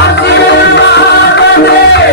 आशीर्वाद दे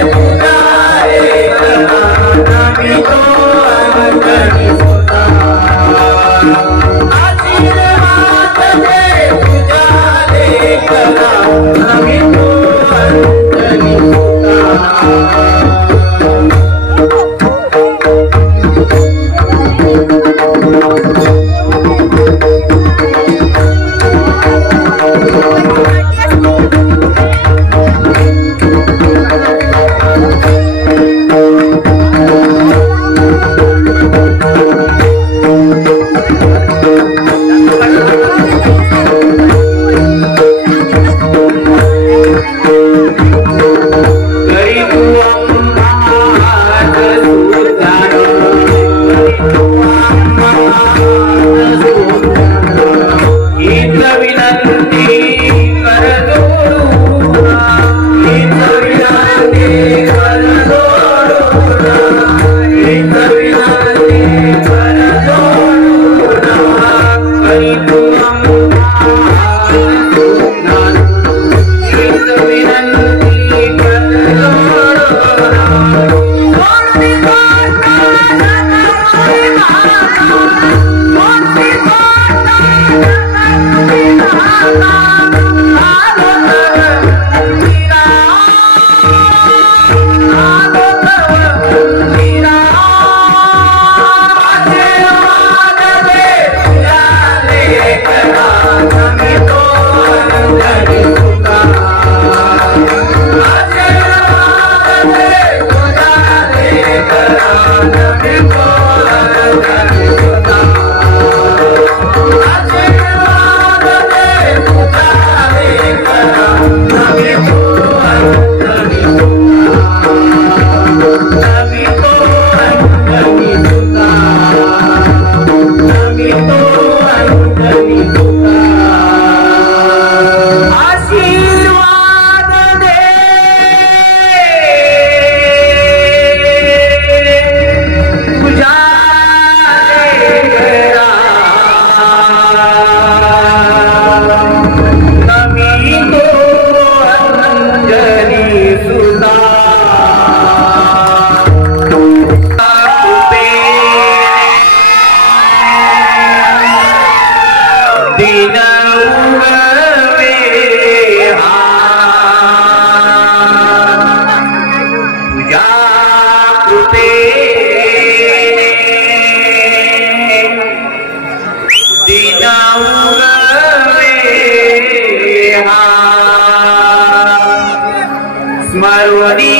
सर्वनी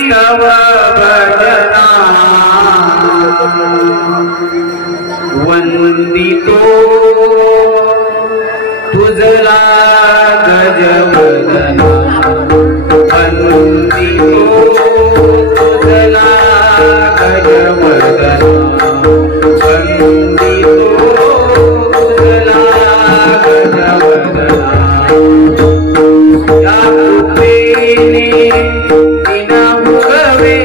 स्तव भजना वंदितो तुझला गजवदना वंदितो तुझला गजवदना वंदितो तुझला गजवदना या कृपेने दिनमुखवे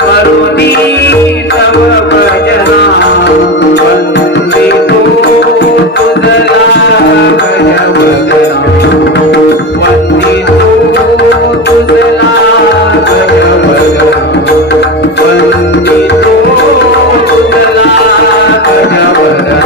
करुणी तव भजना वंदितो तुझला गजवदना वंदितो तुझला गजवदना वंदितो तुझला गजवदना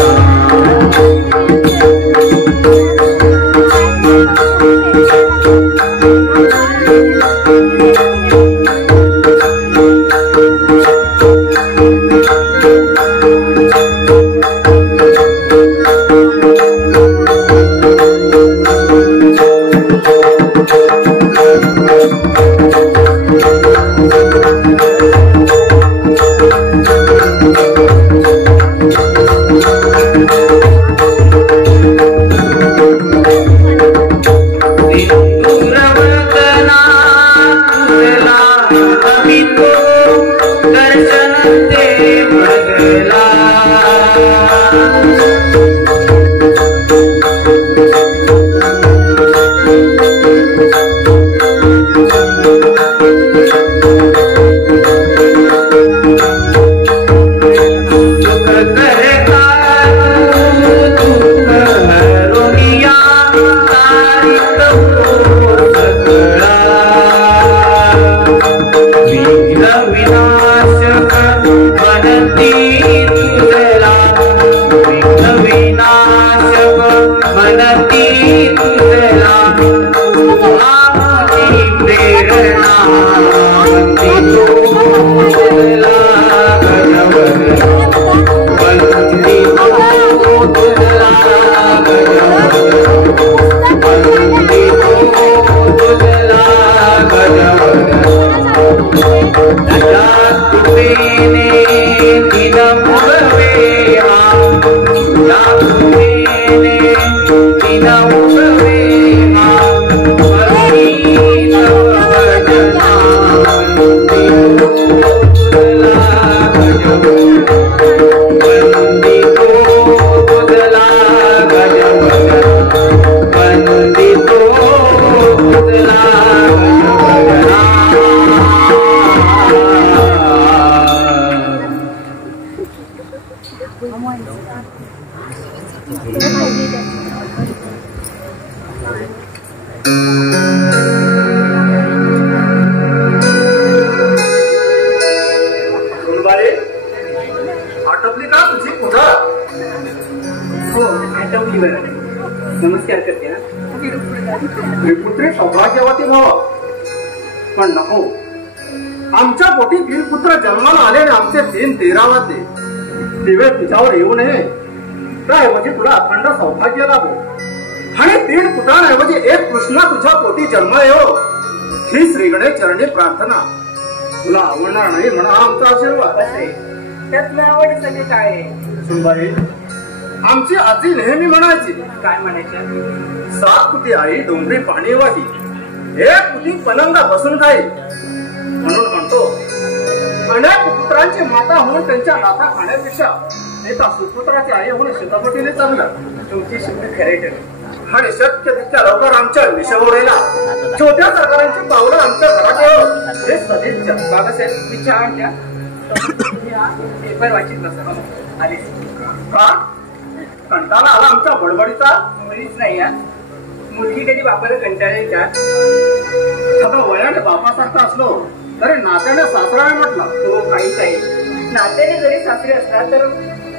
नमस्कार करते ना वीरपुत्री सौभाग्यवती व्हावा पण नको आमच्या पोटी वीरपुत्र जन्माला आले आणि आमचे 3-13 दिवे तुझ्यावर येऊ नये त्याऐवजी तुला अखंड सौभाग्य लाभो आणि 3 पुत्रांऐवजी 1 कृष्णा तुझ्या पोटी जन्म येवो ही श्रीगणे चरणी प्रार्थना तुला आवडणार नाही म्हणा आमचा आशीर्वाद त्यात आवडीसाठी काय आहे सुनबाई आमची आजी नेहमी म्हणायची काय म्हणायच्या 7 पुती आई डोंगरी पाणी वाही 1 पुती पलंगा बसून खाई म्हणून म्हणतो अनेक पुत्रांची माता होऊन त्यांच्या नाथा खाण्यापेक्षा एका सुपुत्राची आई होऊन शेतापटीने चांगलं तुमची शब्द खरे ठरली आणि शक्य तितक्या लवकर आमच्या विषवरेला छोट्या सरकारांची पावलं आमच्या घरात येऊ हे सदिच्छा बाबासाहेब विचार पेपर वाचित नसा आलीच का कंटाळा आला आमच्या बडबडीचा मुलीच नाही या मुलगी कधी बापाला कंटाळेल का आता वयाने बापासारखा असलो तरी नात्याने सासरा म्हटला तो काहीच आहे नात्याने जरी सासरे असला तर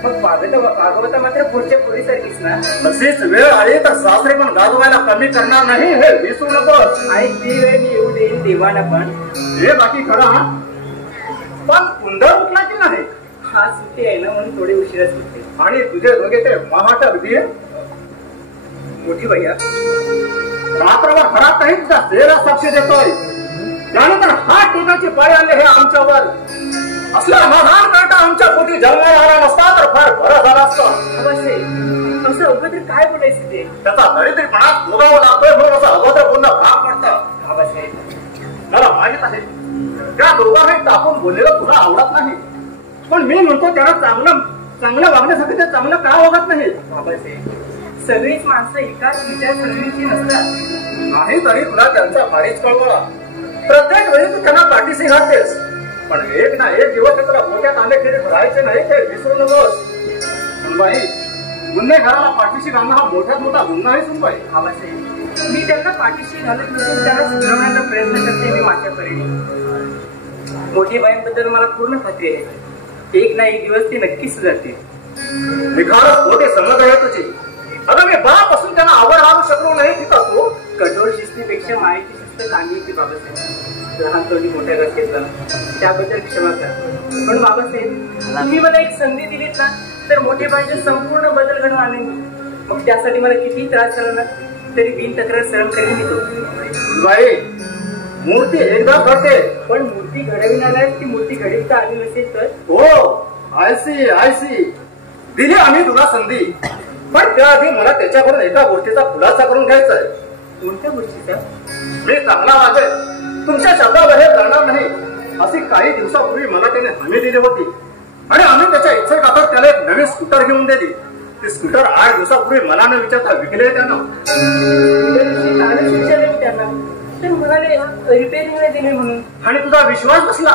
मग भागवता मात्र पुढच्या पोरीसारखीच ना तशीच वेळ आली तर सासरे पण गाजवायला कमी करणार नाही हे विसरू नकोस आणि ती वेळ मी येऊ देईन देवाला पण हे बाकी खरा पण कुंडल उठला की नाही हा सुट्टी आहे ना म्हणून थोडी उशिरा सुटते आणि तुझे दोघे ते महाट अगदी मोठी भैया रात्रभर घरात नाही तुझा चेहरा साक्ष देतोय. त्यानंतर हात टेकाची पाळी आले हे आमच्यावर. असला महान काटा आमच्या पोटी जन्माला आला नसता तर फार बरं झाला असतं. असं अगोदर काय बोलायचं ते? त्याचा दरिद्रीपणात भोगावं लागतोय म्हणून असं अगोदर बोलणं भाग पडतं. मला माहित आहे त्या दोघांनाही टाकून बोललेलं तुला आवडत नाही, पण मी म्हणतो त्याला चांगलं वागण्यासाठी ते चांगलं का वागत नाही? सगळीच माणसं एकाच विचारसरणीची नसतात. नाही तरी तुला त्यांचा भारीच कळवळा. प्रत्येक वेळी तू त्यांना पाठीशी घालतेस, पण एक ना एक दिवस ते तुला मोठ्यात आल्याखेरीज राहायचे नाही ते विसरू नकोस. सुनबाई, गुन्हेगाराला पाठीशी घालणं हा मोठ्यात मोठा गुन्हा आहे. सुनबाई, मी त्यांना पाठीशी घालत नसून त्यांना सुधारण्याचा प्रयत्न करते मी माझ्या परीने. मोठी बाईंबद्दल मला पूर्ण खात्री आहे, एक ना एक दिवस ते नक्कीच सुधारते. निखारच मोठे समज आहे तुझी. अगं मी बाप असून त्यांना आवड आणू शकलो नाही तिथं तू कठोर शिस्तीपेक्षा मायेची शिस्त चांगली की बाबासाहेब. लहानपणी मोठ्या घरात घेतला त्याबद्दल क्षमा करा, पण बाबासाहेब तुम्ही मला एक संधी दिलीत ना तर मोठे बाईंचे संपूर्ण बदल घडवून आणेन. मग त्यासाठी मला किती त्रास झाला ना तरी बिन तक्रार सहन करीन मी तो. बाई, मूर्ती एकदा घडते, पण मूर्ती घडविणाऱ्यास ती मूर्ती घडविता आली नसेल तर? हो, आय सी दिली आम्ही तुला संधी, पण त्याआधी मला त्याच्याकडून एका गोष्टीचा खुलासा करून घ्यायचा आहे. कोणत्या गोष्टीचा? मी चांगला वागेल, तुमच्या शब्दाबाहेर करणार नाही अशी काही दिवसापूर्वी मला त्याने हमी दिली होती आणि आम्ही त्याच्या इच्छेखातर त्याला एक नवीन स्कूटर घेऊन दिली. ती स्कूटर 8 दिवसापूर्वी मला न विचारता विकले त्यानं. त्यांना तर म्हणाले रिपेअरिंगला दिले म्हणून, आणि तुझा विश्वास बसला,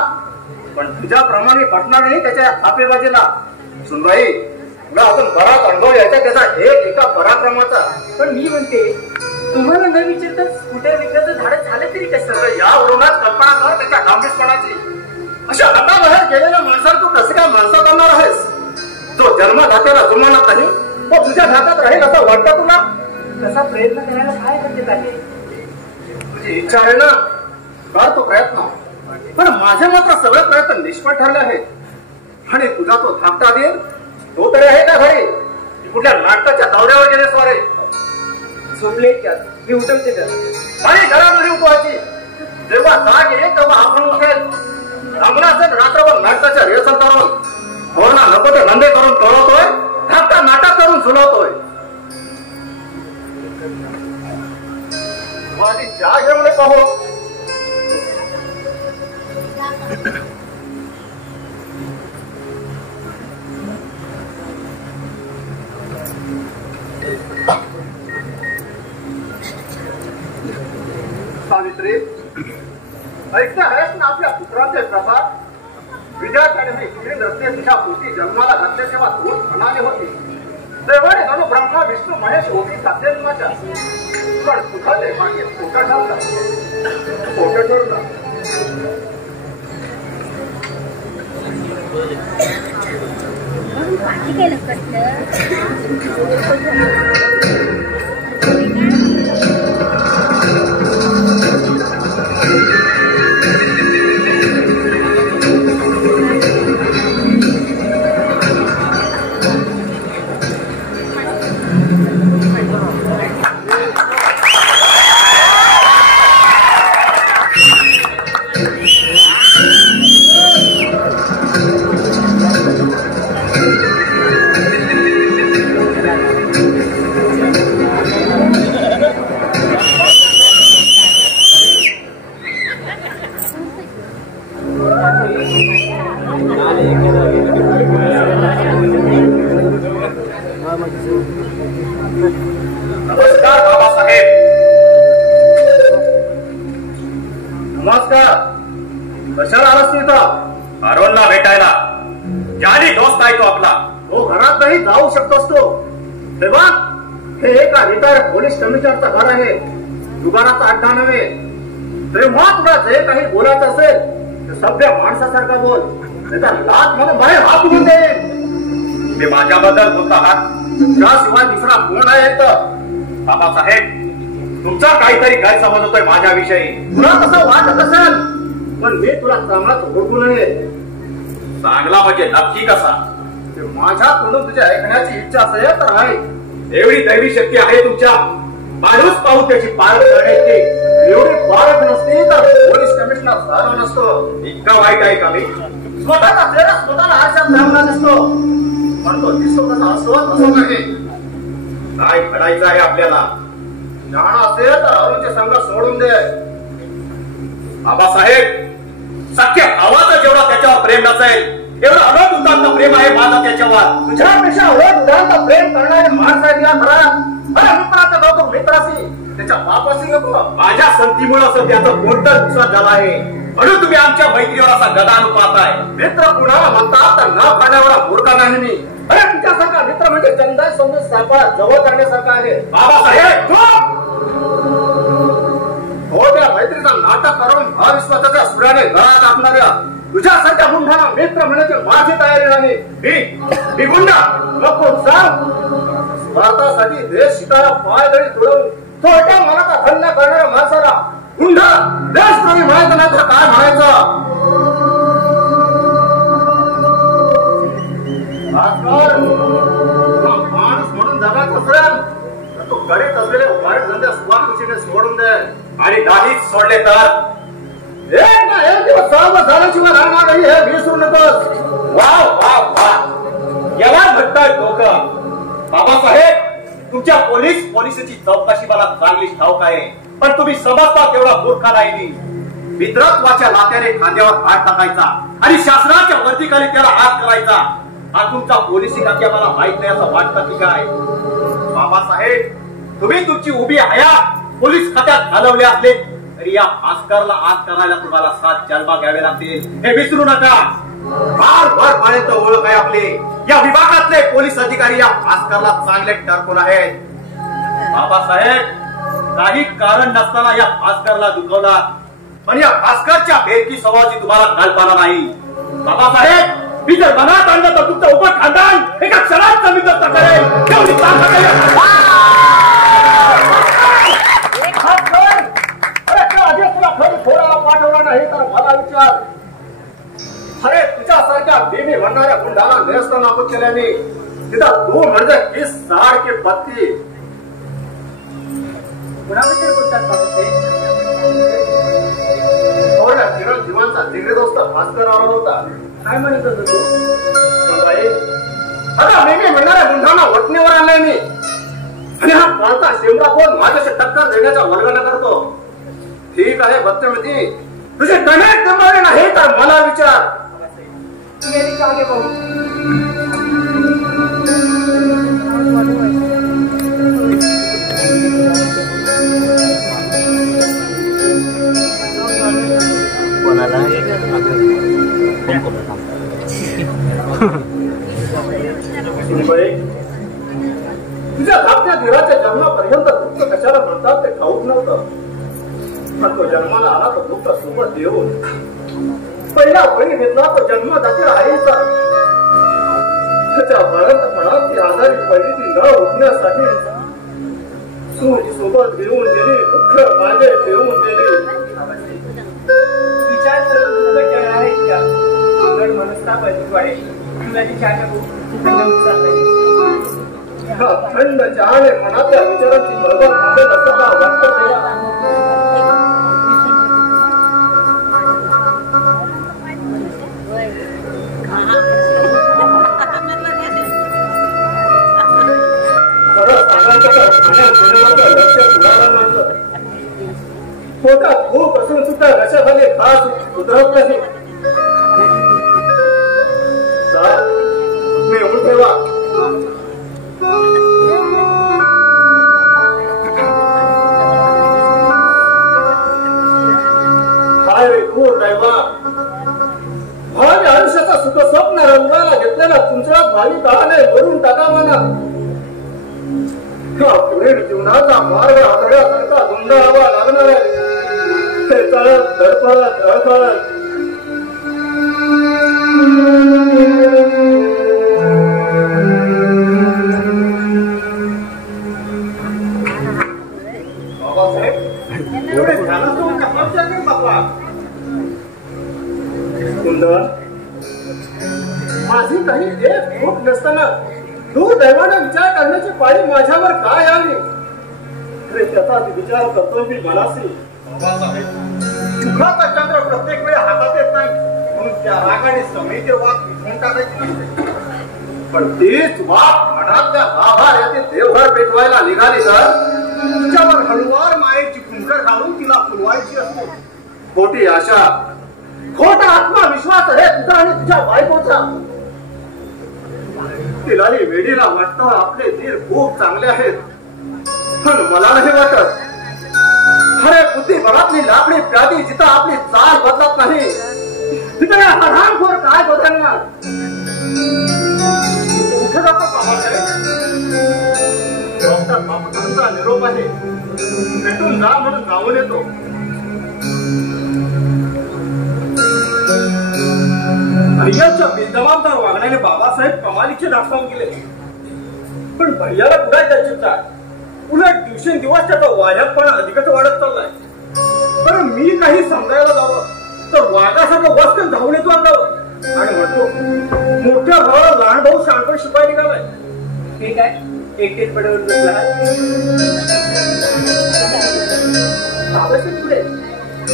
पण तुझ्याप्रमाणे पटणार नाही त्याच्या थापेबाजीला. सुनबाई, तुला अजून बराच अनुभव यायचा त्याचा एका पराक्रमाचा. पण मी म्हणते तुम्हाला न विचारता स्कूटर विकण्याचं धाडस झालं तरी कसं? यावरूनच कल्पना कर त्याच्या डांबीसपणाची. अशा हाताबाहेर गेलेल्या माणसाला तू कसं काय माणसात आणणार आहेस? जो जन्मदात्याला जुमानत नाही तो तुझ्या हातात राहील असं वाटतं तुला? तसा प्रयत्न करायला काय हरकत आहे? तुझी इच्छा आहे ना, कर तो प्रयत्न, पण माझे मात्र सगळे प्रयत्न निष्फळ ठरले आहेत. आणि तुझा तो धाकटा देईल तो तरी आहे का घरी? कुठल्या नाटकाच्या दौऱ्यावर गेले स्वारे? झोपले त्यात मी उठवते त्यात आणि घरामध्ये उठवायची. जेव्हा जाग येईल तेव्हा आपण उठेल. थांबला असेल रात्रभर नाटकाच्या रिहर्सल करून, कोरोना नको ते धंदे करून टळवतोय, धाकटा नाटक करून झुलवतोय. माझी चहा घेऊन पाहू. सावित्री, ऐकता आहेस ना आपल्या पुत्राचे प्रभात? विद्यार्थ्याने तीन रस्ते तुझ्या पोटी जन्माला घातले तेव्हा तू म्हणाले होते देवाने जणू ब्रह्मा विष्णू महेश होती साध्यात्माच्या, पण तुझा देवाने खोटं ठरला. नमस्कार बाबासाहेब. नमस्कार. कशाला आलास तू इथं? अरोनला भेटायला. जाली दोस्त आहे तो आपला. तो घरात नाही जाऊ शकतोस तो. तेव्हा हे एका रिटायर्ड पोलीस कमिशनरचं घर आहे, दुकानाचा अड्डा नव्हे. तेव्हा तुला जे काही बोलायचं असेल ते सभ्य माणसासारखं बोल, त्याचा लाच म्हणून बाहेर हात उघडून दे. मी माझ्याबद्दल बोलत आहात? त्याशिवाय दुसरा कोण आहे इथं? बाबासाहेब, तुमचा काहीतरी गैरसमज होतोय माझ्याविषयी. तुला कसं वाटत असेल, पण मी तुला चांगलाच ओळखू नये. चांगला म्हणजे नक्की कसा? माझ्या तोंडून तुझ्या ऐकण्याची इच्छा असेल तर आहे. एवढी दैवी शक्ती आहे तुमच्या? माणूस पाहून त्याची पाळत करण्याची एवढी पाळत नसते तर पोलीस कमिशनर झाला नसतो. इतका वाईट आहे का मी? स्वतःचा चेहरा स्वतःला आरशात चांगला दिसतो पण तो दिसतो तसा असतो तसं नाही. काय घडायचं आहे आपल्याला? जाणं असेल तर अरुणचे संघ सोडून दे. बाबासाहेब, सख्या भावाचं जेवढा त्याच्यावर प्रेम नसेल एवढं अनंत उदांत प्रेम आहे माझं त्याच्यावर. तुझ्यापेक्षा अवघड उदाहरण प्रेम करणारे माणसं आहेत या घरात. अरे मित्राचा गौतम मित्राशी त्याच्या बापाशी नको. माझ्या संतीमुळे असं त्याचं कोणतं नुकसान झालं आहे म्हणून तुम्ही आमच्या मैत्रीवर असा गदानु पाहताय. मित्र कुणाला म्हणतात तर न करण्यावर मूर्ख नाही मी. अरे तुझ्यासारखा मित्र म्हणजे चंदा समजून सापळा जवळ करण्यासारखा आहे. बाबासाहेब, खोट्या मैत्रीचं नाटक करून अविश्वासाच्या सुराने घरात आपणाऱ्या तुझ्यासारख्या गुंडांना मित्र म्हणण्याची माझी तयारी नाही. मी गुंडा नको सांग. भारतासाठी देश शिकायला पाय दळी तुडवून छोट्या मनाचा खंड करणाऱ्या माणसाला गुंडा देशद्रोही म्हणायचं नाही तर काय म्हणायचं? माणूस म्हणून जगायचं असेल तर तो गरीब असलेले वाईट धंदे स्वाक्षीने सोडून दे. आणि नाहीच सोडले तर एक ना एक दिवस सर्व झाल्याशिवाय राहणार नाही हे विसरू नकोस. वा वा वा, याला म्हणतात डोकं. बाबासाहेब, तुमच्या पोलिसाची चौकशी मला चांगली ठाऊक आहे पण तुम्ही समजता तेवढा मूर्ख नाही मी. मित्रत्वाच्या नात्याने खांद्यावर हात टाकायचा आणि शासनाच्या वर्दीखाली त्याला हात करायचा हा तुमचा पोलिसी खात्या मला माहित नाही असं वाटतं की काय? बाबासाहेब, तुम्ही तुमची उभी हयात पोलीस खात्यात घालवले असले तरी या भास्करला आत करायला तुम्हाला 7 जन्म घ्यावे लागतील हे विसरू नका. फार भरपर्यंत ओळख आहे आपली. या विभागातले पोलीस अधिकारी या भास्करला चांगले टरकून आहेत. बाबासाहेब, काही कारण नसताना या भास्करला दुखवला पण या भास्करच्या भेदकी स्वभावाची तुम्हाला कल्पना नाही. बाबासाहेब, मी जर मनात आणलं तर तुमचं उभं खानदान एका क्षणात कमी करता करेल. तेवढी ताकद आहे. थोडाला पाठवला नाही तर मला विचार. अरे तुझ्यासारख्या बेबी म्हणणाऱ्या गुंडाला नेस्त नाबूद केल्याने तिथं तू म्हणजे 20 साड की पत्ती. कुणाबद्दल बोलतात बाबासाहेब? थोड्या किरण जीवांचा जिगरी दोस्त भास्कर आला होता. काय म्हणत होतो तू? अरे बेबी म्हणणाऱ्या गुंडांना वटणीवर आणलाय मी आणि हा काळचा शेमडा कोण माझ्याशी टक्कर देण्याचा वर्गना करतो. ठीक आहे बच्चमती, तुझे कनेक्ट नंबर नाही तर मला विचार. मेरी कागे बहू तुझ्या धाकट्या धीराच्या जन्मापर्यंत दुःख कशाला म्हणतात ते ठाऊक नव्हतं पण तो जन्माला आला तर दुःख सोबत देऊन पहिला बळी घेतला तो जन्मदाती आईचा. त्याच्या बाळंतपणात ती आजारी पडली ती न उठण्यासाठी सूर्य सोबत घेऊन गेली. दुःख माझे ठेवून गेली. विचार करून तुझं आहे का? तुझं मनस्ताप वाढे तुला ती चार थंड चहाने मनातल्या विचारांची बरोबर थांबेल असं का वाटतं त्याला? पोटात खूप असून सुद्धा रशाखाली खास उतरत नाही. मी उठ ठेवा. काय रे खूप दैवा, भावी आयुष्याचा सुख स्वप्न रंगाला घेतलेला तुमच्या भावी काळाने भरून टाकावा ना. पुढील जीवनाचा मार्ग आदळ्यासारखा धुंडाळावा लागणार आहे. ते तळत धडपडत धडपडत माझी काही एक भूक नसताना तू दैवाने विचार करण्याची पाळी माझ्यावर काय आली? अरे त्याचा विचार करतोय मी मनासी. सुखाचा चंद्र प्रत्येक वेळी हातात येत नाही म्हणून त्या रागाने समिती वाद विसरून टाकायची नाही. पण तीच वाट मनातल्या गाभार येथे देवघर पेटवायला निघाली तर तिच्यावर हळुवार मायेची कुंकर घालून तिला फुलवायची असते. खोटी आशा, खोटा आत्मविश्वास आहे तुझा आणि तुझ्या बायकोचा. तिलाही वेडीला वाटतं आपले धीर खूप चांगले आहेत, पण मला नाही वाटत. खरे बुद्धिबळातली लाकडी प्यादी जिथं आपली चाल बदलत नाही तिथे हरामखोर काय बदलणार. कुठे जातो बाबासाहेब? डॉक्टर बाबांचा निरोप आहे, भेटून जा म्हणून जाऊन येतो. भैयाच्या बेजबाबदार वागण्याने बाबासाहेब कमालीचे दाखवून गेले. पण भैयाला पुढे त्याची चाल. उलट दिवसेंदिवस त्याचा वाह्यातपणा अधिकच वाढत चाललाय. बरं मी काही समजायला जावं तर वाघासारखं वस्कन धावून येतो अंगावर आणि म्हणतो मोठ्या भावाला लहान भाऊ शांत शिपाई निघालाय. हे काय एकटेच पडवून बसला बाबासाहेब पुढे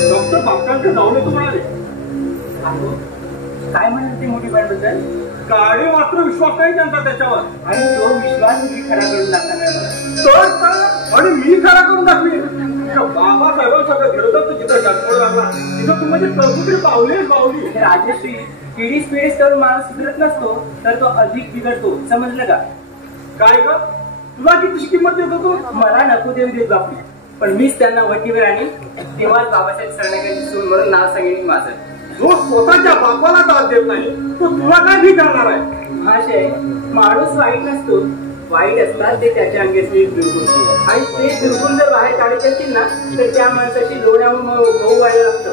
डॉक्टर बापकांकडे जाऊन येतो म्हणाले. काय म्हणाल ते मोठी बद्दल? गाडी मात्र विश्वास नाही त्यांचा त्याच्यावर. आणि तो विश्वास मी खरा करून दाखवणार तर आणि मी खरा करून दाखवी. बाबासाहेबांसगळं विरोधात जिथं जन्म लागला तिथं तुम्ही प्रभुत्री पावली. राजश्री पिढीस करून माणूस सुधरत नसतो तर तो अधिक बिघडतो, समजलं का? काय ग तुला किती किंमत देत होतो? मला नको देऊ देत बापू, पण मीच त्यांना वटीवर आणि तेव्हाच बाबासाहेब सरण्याकडे सून म्हणून नाव सांगेन माझं. जो स्वतःच्या बापाला दाद देत नाही तो तुला काय भी करणार आहे? महाशय, माणूस वाईट नसतो, वाईट असतात ते त्याच्या अंगेची दुर्गुण आणि ते दुर्गुण जर बाहेर काढायचे असतील ना तर त्या माणसाची लोण्याहून गहू व्हायला लागतो.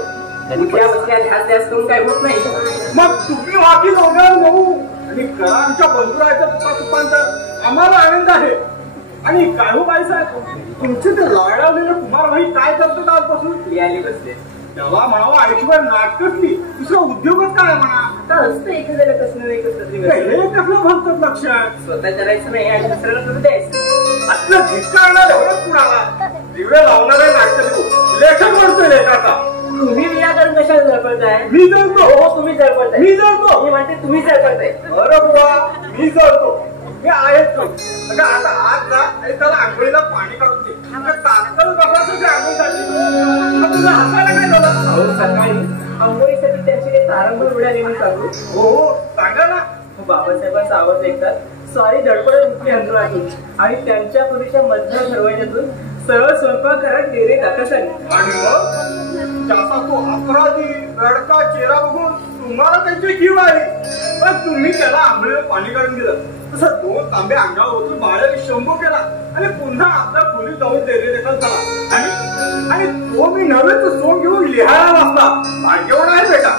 त्या बसल्या ध्यास करून काय होत नाही. मग तुम्ही वाकी दोघांना नऊ आणि घरांच्या बंधुराच्या तुपांतर आम्हाला आनंद आहे. आणि काय हो बाई साहेब तुमचे ते लाडावलेले कुमार भाई काय करतात आजपासून? लिहायला बसले. त्याला म्हणावं आयुष्यभर नाटकच दुसरा उद्योगच काय म्हणा. आता असतं एखाद्याला कसं नाही हे कसलं भरतात लक्षात. स्वतः करायचं नाही आणि दुसऱ्याला करू द्यायचं. असलं धिक्कारणार एवढंच कुणाला दिवे लावणारे नाटक देऊ. लेखक म्हणतोय लेखाचा. तुम्ही विनाकारण कशाला जळपडताय? मी जळतो. हो तुम्ही जळपडताय. मी जळतो. मी म्हणते तुम्ही जळपडताय. अरे बुवा मी जळतो. हे आहेच म्हणजे आता आज जा आणि त्याला आंघोळीला पाणी काढून दे. तात्काळ बघायचं आंघोळीसाठी तुला हसायला काय झालं? सकाळी आंघोळीसाठी त्यांची काही तारंबळ उडाली मी सांगू? हो सांगा ना. बाबासाहेबांचा आवाज ऐकतात सॉरी धडपडत उठली अंतरातून आणि त्यांच्या पुरीच्या मधल्या दरवाज्यातून सरळ स्वयंपाक घरात डेरे आकाशाने. आणि मग त्याचा तो अपराधी रडका चेहरा बघून तुम्हाला त्यांची कीव आली. पण तुम्ही त्याला आंघोळीला पाणी काढून दिलं. तसं 2 तांबे अंगावर होतून बाळाने शंभू केला आणि पुन्हा आपल्या खोलीत जाऊन डेरे देखत झाला. आणि तो मी नव्हे तो सोंग घेऊन लिहायला वाचला. भाग्यवान आहे बेटा.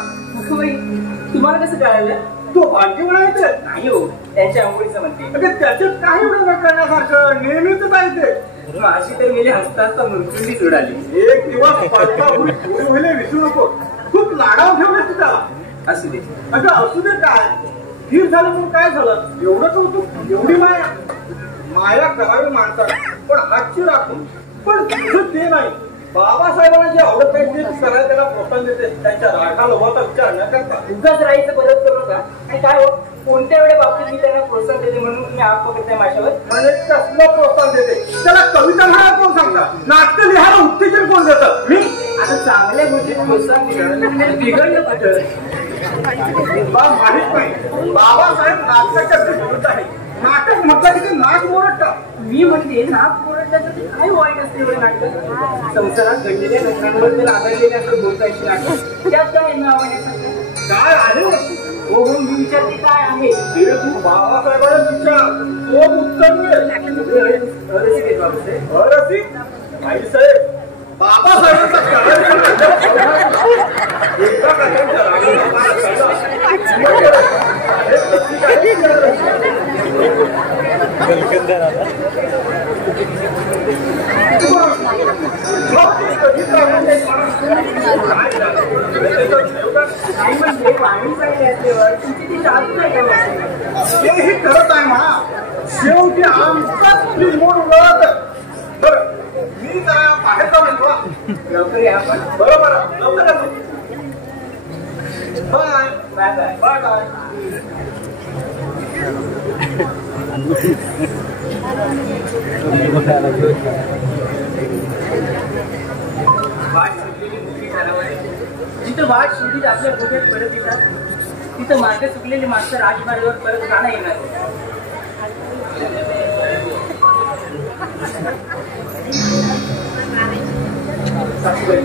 तुम्हाला कसं कळालं? तो भाग्यवान आहे नाही हो, त्यांच्या आंघोळीचं म्हणते. त्याच्यात काही एवढं करण्यासारखं नेहमीच आहे ते. माझी तर गेली हसता हसता मृत्यूंनीच उडाली. एक दिवस पहिले विसरू नको. खूप लाडाव ठेवले तू त्याला. असू दे अगं असू दे काय स्थिर झालं म्हणून काय झालं एवढं कौतुक एवढी माया करावी माणसाला पण हातची राखून. पण तुझं ते नाही. बाबासाहेबांना जे आवडत नाही ते करायला त्याला प्रोत्साहन देते. त्यांच्या रागा लोभाचा विचार न करता उगाच राहायचं बदल करू नका. आणि काय हो कोणत्या वेळे बाबतीत मी त्यांना प्रोत्साहन देते म्हणून तुम्ही आरोप करताय माझ्यावर? म्हणजे कसलं प्रोत्साहन देते? त्याला कविता लिहायला कोण सांगता? नाटक लिहायला उत्तेजन कोण देतं? मी. आता चांगल्या गोष्टीत प्रोत्साहन दिलं बिघडलं कुठं? माहित नाही. बाबासाहेब नाटकाच्या विरुद्ध आहे. नाटक म्हटलं की ते नाच मोरडतात. मी म्हणते नाक कोरडण्याचं काय वाईट असते एवढे नाटक? संसारात घडलेल्या घटनांबद्दल आधारलेले असं बोलतायची नाटक त्यात काय आवडण्यासारखं काय आहे? हो हो मी विचारते काय आहे ते तू बाबासाहेबांना विचार. तो उत्तर मिळेल. रसिक भाईसाहेब बाबासाहेबांचा हेही करत आहे म्हणा. शेवटी आमचाच मोड उडत. बरं लवकर या आपण. बरोबर लवकर bye bye bye. Bye bye. वाट सुटलेली मोठी झाल्यावर जिथं वाट सुटली आपल्या गोठ्यात परत येतात तिथं मार्ग चुकलेली माणसं राजमार्गावर परत का नाही येणार. सासूबाई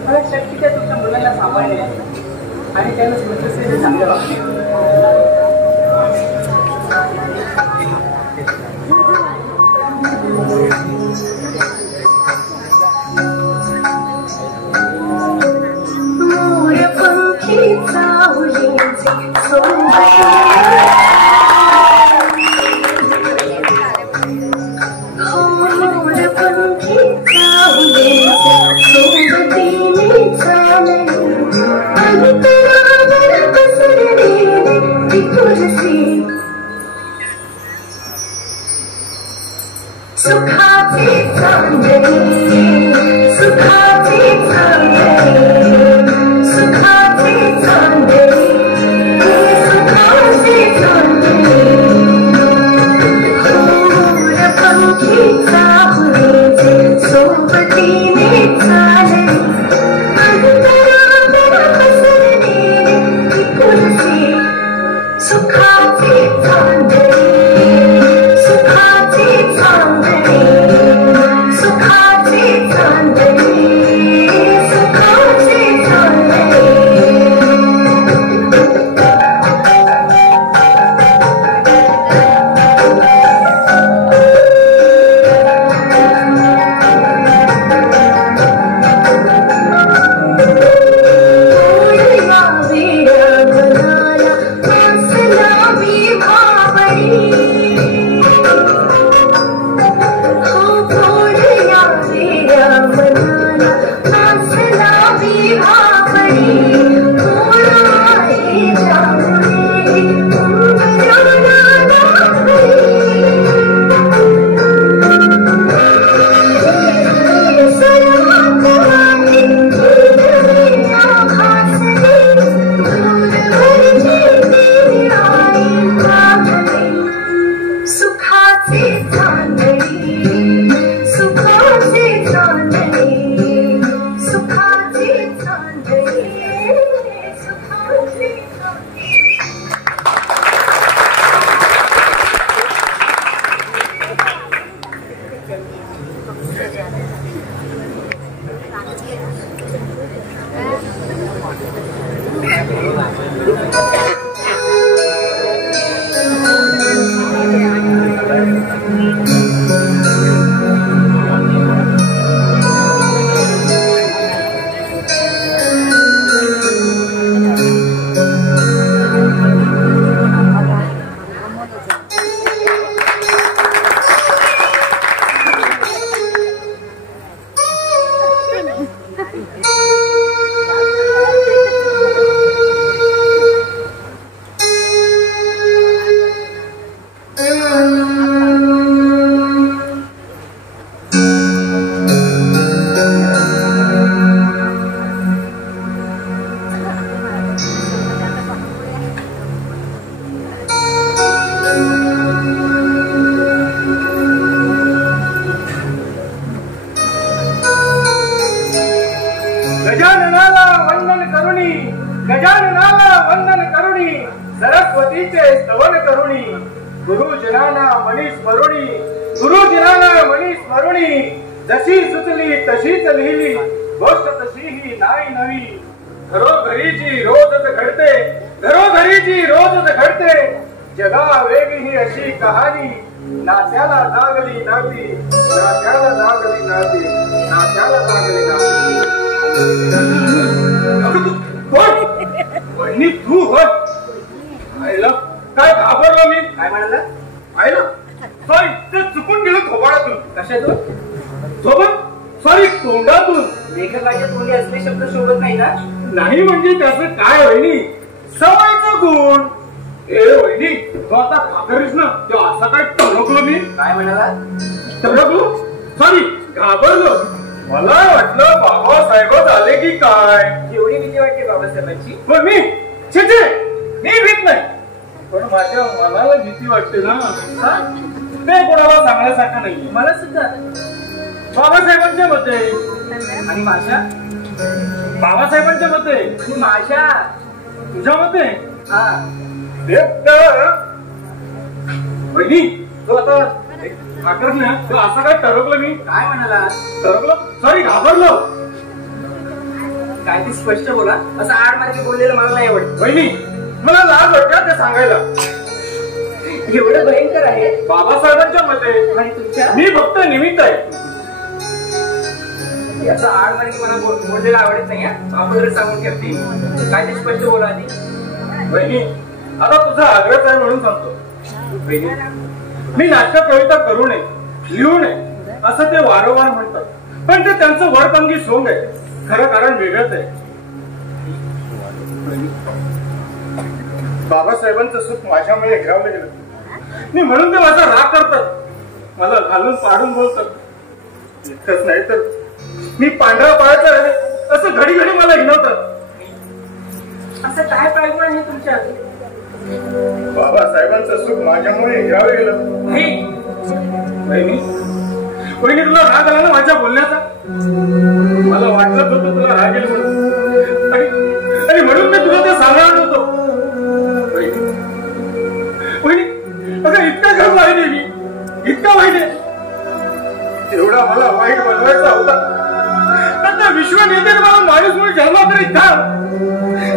मला शक्य त्या तुमच्या मुलांना सांभाळणे आणि त्यांना समजले चांगलं वागणे. गजाननाला वंदन करुणी सरस्वतीचे स्तवन करुणी गुरुजनाना मनी स्मरुणी गुरुजनाना मनी स्मरुणी जशी सुचली तशीच लिहिली गोष्ट तशीही नाही नवी घरोघरीची रोजच घडते घरोघरीची रोजच घडते जगा वेगळी ही अशी कहाणी नात्याला जागली नाती नात्याला जागली नाती नात्याला जागली नाती वहिनी तू होय आईला काय घाबरलो मी काय म्हणाला आईला सॉरी ते चुकून गेलो थोबाडातून कशातून सोबत सॉरी तोंडातून लेखकाच्या तोंडी असले शब्द शोभत नाही का नाही म्हणजे त्याचं काय वहिनी सवयचा गुण ए वहिनी तो आता खाकरीस ना तो असा काय टळकलो मी काय म्हणाला टळकलो सॉरी घाबरलो मला वाटलं बाबासाहेब आले की काय. एवढी भीती वाटते बाबासाहेबांची? पण मी छे मी भीत नाही, पण माझ्या मनाला भीती वाटते ना. ते कोणाला सांगण्यासारखं नाही. मला सुद्धा. बाबासाहेबांच्या मते आणि माझ्या? बाबासाहेबांच्या मते आणि माझ्या? तुझ्या मते? हा. बहिणी तो आता ठाकरण्या तो असं काय ठरवलं मी. काय म्हणाला? ठरवलं सॉरी घाबरलो. काय ते स्पष्ट बोला. असं आडमार्गे बोललेलं मला नाही आवडत. बहिणी मला लाज वाटतं ते सांगायला. एवढं भयंकर आहे? बाबासाहेबांच्या मते. आणि तुमच्या? मी फक्त निमित्त आहे. याचा आडमार्गे मला बोललेलं आवडत नाही. अगोदर सांगून ठेवते. काय ते स्पष्ट बोला आधी. बहिणी आता तुझा आग्रह आहे म्हणून सांगतो. बहिणी मी नाट्य कविता करू नये, लिहू नये असं ते वारंवार म्हणतात, पण ते त्यांचं वरपंगी सोंग आहे. खरं कारण वेगळंच आहे. बाबासाहेबांचं सुख माझ्यामुळे हिरावलं गेलं. मी म्हणून ते माझा राग करतात, मला घालून पाडून बोलतात. इतकंच नाही तर मी पांढरा पाळायचं आहे असं घडी घडी मला हिणवतात. असं काय पाहिजे आहे तुमच्या? बाबासाहेबांचं सुख माझ्यामुळे हिरावलं गेलं. बहिणी तुला राग आला ना माझ्या बोलण्याचा? मला वाटलं होतं तुला राग येईल म्हणून, आणि म्हणून मी तुला ते सांगणार होतो. बहिणी अगं इतका घडला आहे मी, इतका वाईट आहे. एवढा मला वाईट बनवायचा होता तर त्या विश्व नेत्याने मला माणूस म्हणून जन्मात तरी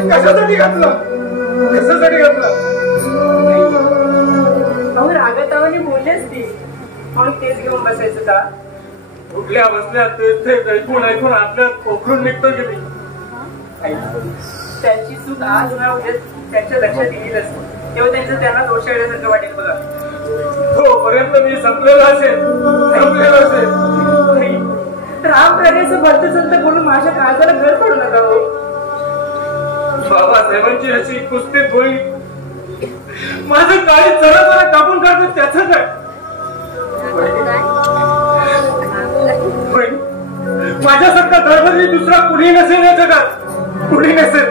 कशासाठी घातला? कशासाठी घातला? अहो रागतावाने बोलले असते म्हणून तेच घेऊन बसायचं का? उठल्या बसल्या तेच ऐकून ऐकून आपल्यात पोखरून निघतो गेली. त्यांची चूक आज ना उद्या त्यांच्या लक्षात येईल असते, तेव्हा त्यांचं त्यांना दोष येण्यासारखं वाटेल बघा. तोपर्यंत मी संपलेला असेल. राम प्रगेचं भलतं चलतं बोलून माझ्या काळजाला घर पडू नका हो. बाबासाहेबांची अशी कुस्तीत गोळी माझं काळी चढा कापून काढतो त्याच काय? माझ्यासारखा धर्मधी दुसरा कुणी नसेल या जगात, कुणी नसेल.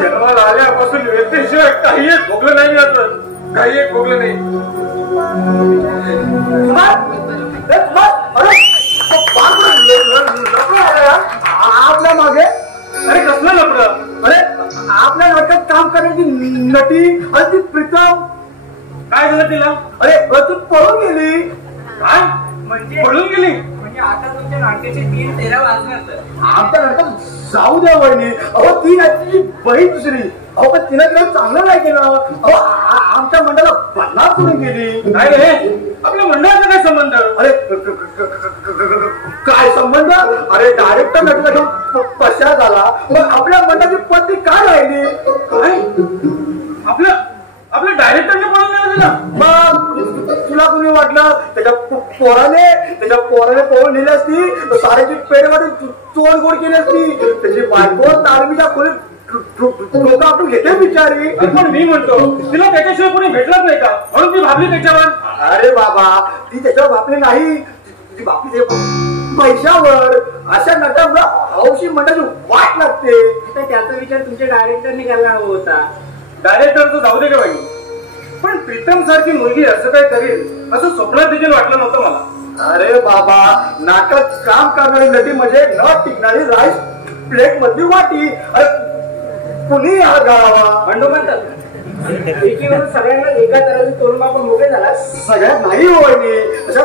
जन्माला आल्यापासून व्यक्तीशिवाय काही एक भोगलं नाही. असं काही एक भोगलं नाही. आपल्या मागे अरे कसलं लपडं? अरे आपल्या नाटकात काम करण्याची नटी आणि ती प्रीतम काय झालं तिला? अरे तू पळून गेली. काय म्हणजे पळून गेली? म्हणजे आता तुमच्या नाटकाचे 3:13 वाजणार तर आमच्या नाटकात जाऊ द्या वहिनी. अहो ती नाही तुझी बहीण दुसरी. अहो पण तिला तिला चांगलं नाही केलं. अहो आमच्या मंडळाला बदनाम करून गेली. काय रे आपल्या मंडळाचा काय संबंध? अरे काय संबंध? अरे डायरेक्टर नटला घेऊन पश्चात झाला, मग आपल्या मंडळाची पत्नी काय राहिली? काय आपल्या डायरेक्टरने पळून गेलं तिला? मग तुला कुणी वाटलं त्याच्या पोराने पळून नेली असती, साऱ्याची पेढेवाटी चोर गोड केली असती. त्याची बायको तारमीच्या खोलीत डोकं आपलं घेते बिचारी. पण मी म्हणतो तिला त्याच्याशिवाय कोणी भेटलंच नाही का म्हणून ती भाबली त्याच्यावर? अरे बाबा ती त्याच्यावर बापली नाही, ती बापली पैशावर. अशा नटांना हौशी मंडळाची वाट लागते. तर त्याचा विचार तुमच्या डायरेक्टरने करायला हवा होता. डायरेक्टरचं जाऊ दे का बाई, पण प्रीतम सारखी मुलगी असं काय करेल असं स्वप्नात देखील वाटलं नव्हतं मला. अरे बाबा नाटक काम करणारी नटी म्हणजे न टिकणारी राईस प्लेट मधली वाटी. अरे कुणी गावा म्हणतो म्हणतात एकीवरून सगळ्यांना एका तराजू तोडून आपण मोकळे झाला. सगळ्यात नाही होईनी अशा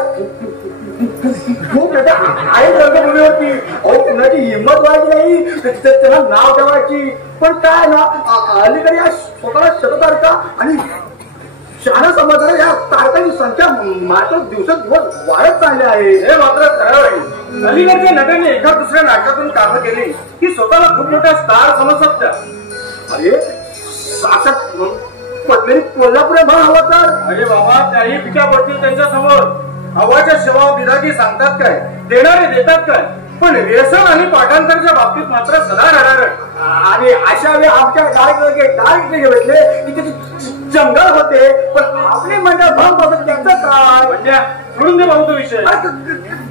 खूप आहेत रंगभूमीवरती. अहो कुणाची हिंमत व्हायची नाही त्याला नाव ठेवायची. पण काय ना अलीकडे या स्वतःला शततारका आणि शहाणा समजणाऱ्या या तारकांची संख्या मात्र दिवसेंदिवस वाढत चालली आहे. हे मात्र खरं आहे. अलीकडच्या नटांनी एका दुसऱ्या नाटकातून कामं केली की स्वतःला खूप मोठा स्टार समजतात त्या. अरे साक्षात पद्मिनी कोल्हापुरे भाग हवा तर. अरे बाबा त्याही पिक्या पडतील त्यांच्या समोर. हवाच्या शेवा बिरागी सांगतात काय, देणारे देतात काय, पण व्यसन आणि पाठांतरच्या बाबतीत मात्र सदा रडारड. आणि अशा वेळी आमच्या डायरेक्ट भेटले की त्याचे जंगल होते, पण आपले मंडळ भाग बघत त्यांचं काय म्हणजे सोडून दे भाऊ तो विषय.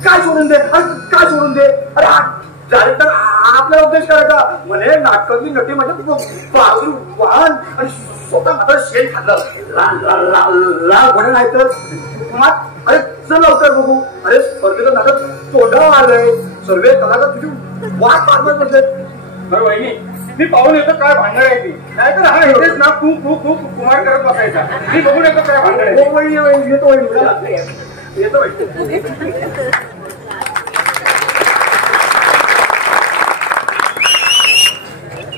काय सोडून दे? काय सोडून दे? अरे डायरेक्टर आपल्याला उद्देश करायचा म्हणे नाटकातली नटी म्हणजे पाऊल वाहन आणि स्वतः मात्र शेण खाल्लं लाल घोडे नाही तर अरे चल लवकर बघू. अरे स्पर्धेचं नाटक तोंडावर आलंय. सर्व कलाकार तुझी वाट पाहत बसले. बरं वहिनी मी पाहून येतो काय भांडण आहे ती. नाहीतर हा इथेच ना खूप खूप खूप कुमार करत बसायचा. मी बघून येतो काय भांडण आहे. येतो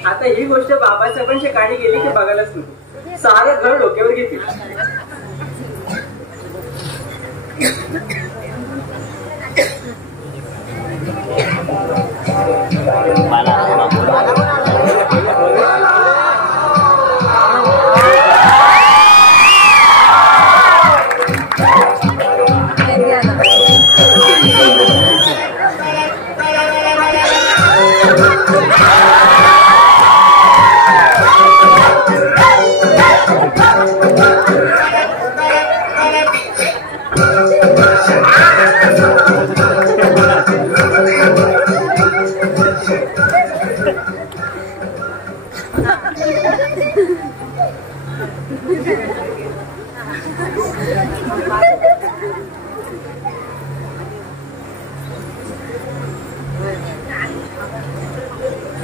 आता ही गोष्ट बाबासाहेबांची गाडी गेली की बघायलाच नको. सारे घर डोक्यावर घेतील.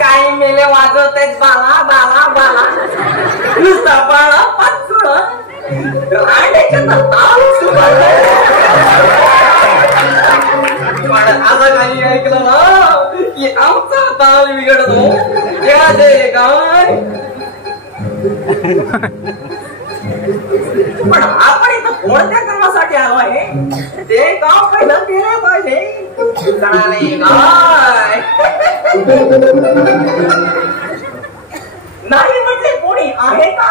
काही मेले वाजवत आहेत बाला बाला बाला नुसता बाळा पाचुळ असं काही ऐकलं ना की आमचा ताल बिघडतो. या दे काय पण आपण इथं कोणत्या कामासाठी आलो आहे ते काम पहिलं केलं पाहिजे. कळाले काय नाही म्हटले कोणी आहे का?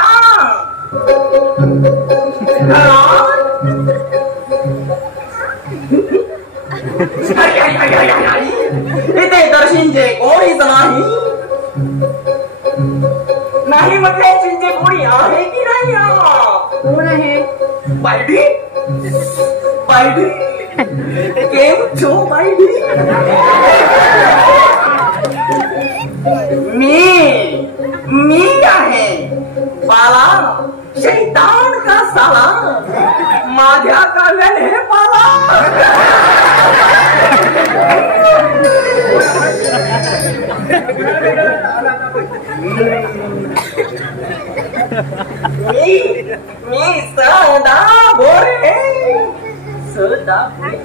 इथे दर्शिंचे कोणीच नाही म्हटले. चिंचे कोणी आहे की नाही? कोण आहे? बायडी बायडी केम छो बायडी? मी आहे बाला शैतान का साला माझ्या काव्याने पाला. मी सदा बोरे सदा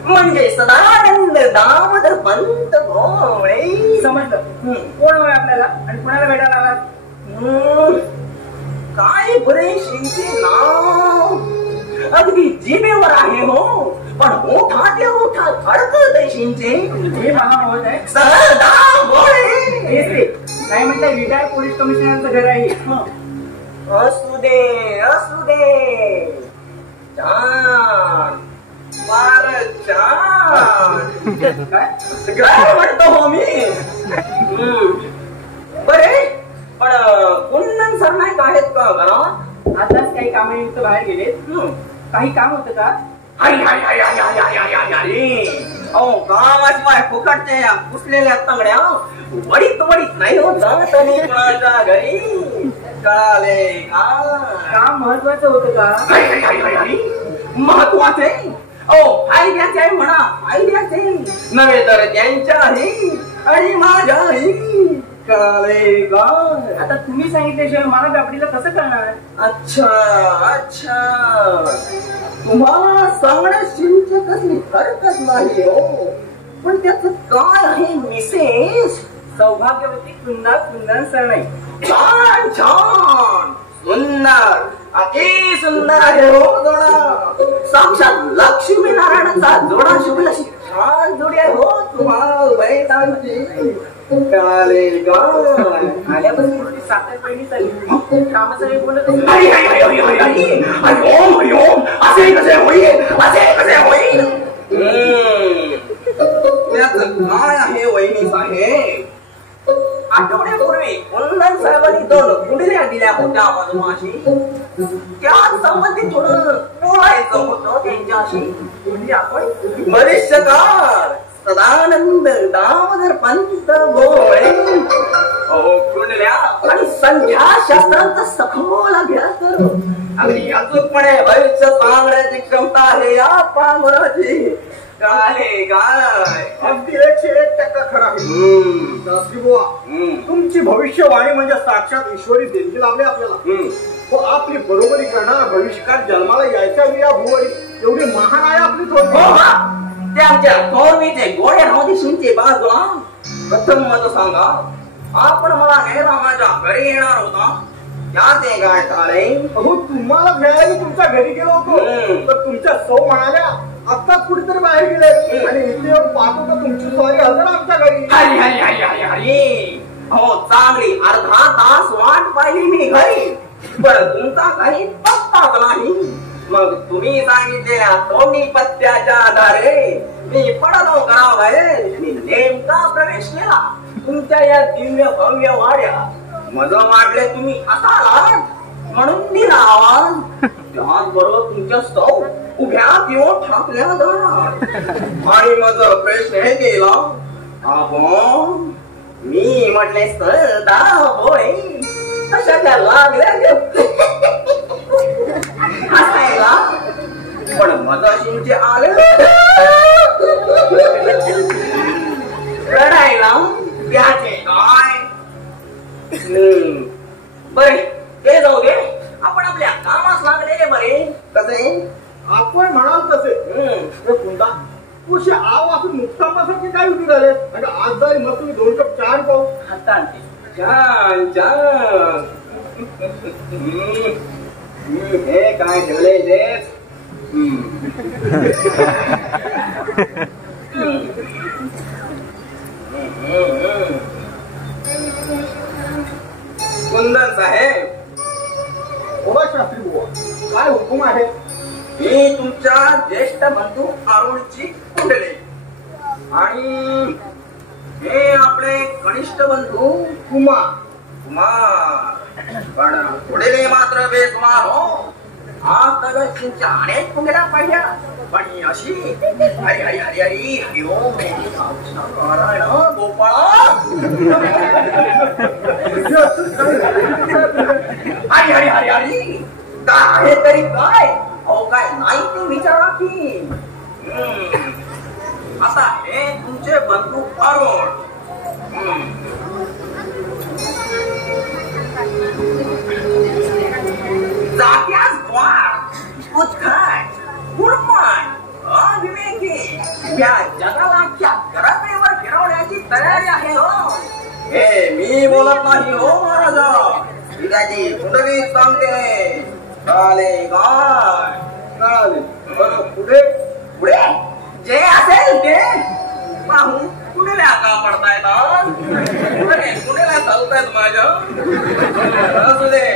म्हणजे सदानंद दामोदर पंत भोळे. समजलं. कोण होय आपल्याला आणि कोणाला भेटायला आलात? काय बरे शिंचे नाव अगदी जिभेवर आहे हो पण ओठातल्या ओठात अडकत शिंचे. हे महामहोदय आहे. सदा बोळे हेच ते काय म्हणतात रिटायर्ड पोलीस कमिशनरचं घर आहे. असू दे असू दे छान फार छान काय म्हणतो हो मी. बरे पण कुंदन सर नाही आहेत का घरात? आताच काही कामानिमित्त बाहेर गेले. काही काम होतं का? कामाच पाय फुकटते पुसलेल्या तंगड्या वडीत वडीत नाही होत तरी कोणाच्या घरी. कळाले का? काम महत्वाचं होतं का? महत्वाचे फायद्याचे आहे म्हणा फायद्याचे नव्हे तर त्यांच्या आहे आणि माझ्या आहे. कळाले का? आता तुम्ही सांगितल्याशिवाय मला बापडीला कसं कळणार? अच्छा अच्छा तुम्हाला सांगण्याची कसली हरकत नाही हो पण त्याच काय आहे मिसेस? सौभाग्यवती कुंदन सर नाही. छान छान सुंदर अति सुंदर आहे हो जोडा. साक्षात लक्ष्मी नारायणाचा जोडा शुभल अशी छान जोडी आहे हो तुम्हाला बैठांची. कळाले का? आल्यापासून साखर पहिली चालली. कामाचं काही बोलत असे कसे होईल असे कसे होईल. त्याच काय आहे वहिनी साहेब? आठवड्यापूर्वी कुंदन साहेबांनी 2 कुंडल्या दिल्या होत्या मधमाशी. त्या संबंधी थोडं बोलायचं होतं त्यांच्याशी. म्हणजे आपण भविष्यकाळ सदानंद दामोदर पंत भोळे कुंडल्या आणि संख्या शास्त्रांचा सखोल अभ्यास करू. अगदी अचूकपणे भविष्य सांगण्याची क्षमता आहे या पामराची. काय काय अगदी 101% खरा आहे. शास्त्री बुवा, तुमची भविष्यवाणी म्हणजे साक्षात ईश्वरी देणगी लाभली आपल्याला. तो आपली बरोबरी करणारा भविष्यकाळ जन्माला यायच्या वेळी या भुवरी एवढी महान आहे आपली हो थोडी. हा, ते आमच्या थोरवीचे गोड्या नवदिशींचे बाजूला प्रथम मत सांगा. आपण मला नेरामाच्या घरी येणार होता त्याचे काय झाले? अहो, तुम्हाला भेटायला तुमच्या घरी गेलो होतो तर तुमच्या सौ म्हणाल्या आत्ताच कुठेतरी बाहेर गेले आणि इथे येऊन पाहतो तर तुमची स्वारी हजर आमच्या घरी. हरी हरी हरी हरी हरी हो, चांगली अर्धा तास वाट पाहिली मी घरी, पण तुमचा काही पत्ताच नाही. मग तुम्ही सांगितलेल्या तोंडी पत्त्याच्या आधारे मी पडलो घराबाहेर. मी नेमका प्रवेश केला तुमच्या या दिव्य भव्य वाड्या. मजा वाटले तुम्ही असाल म्हणून दिला आवाज. त्याचबरोबर तुमच्या सौ उभ्या किंवा ठाकल्या जाणार आणि माझा प्रश्न हे केला, आपण मी म्हटले सदा भोळे कशाला लागल्या हसायला, पण मजाशींचे आले रडायला. त्याचे काय बरे ते जाऊ दे, आपण आपल्या कामास लागलेले बरे. कसे आपण म्हणाल तसे कोणता तुझे आव असं नुकसानासारखे काय उभी झाले. आणि आज जाई मग तुम्ही 2 कप चहा पाहू हातांते छान छान. हे काय ठेवले तेच कुंदन साहेब. बोला शास्त्री बुवा, काय हुकूम आहे? मी तुमच्या ज्येष्ठ बंधू अरुणची कुंडले आणि हे आपले कनिष्ठ बंधू कुमार. पण कुंडले मात्र बेसुमार हो. आज तगशींच्या अनेक कुंडल्या पाहिल्या, पण अशी हरी हरी हरी हरी हरी ओम नारायण गोपाळा हरी हरी हरी हरी काय तरी काय. अहो काय नाही ते विचारा की. आता हे तुमचे बंधू अरुण. जात्यास द्वार उत्कट गुणमान अविवेकी या जगाला करतेवर फिरवण्याची तयारी आहे हो. हे मी बोलत नाही हो महाराजा, मी त्याची कुंडली सांगते. चाले काय कळाले. पुढे पुढे जे असेल ते पाहू. कुणीला का पडतायत कुणीला चालतायत माझ्या असू दे.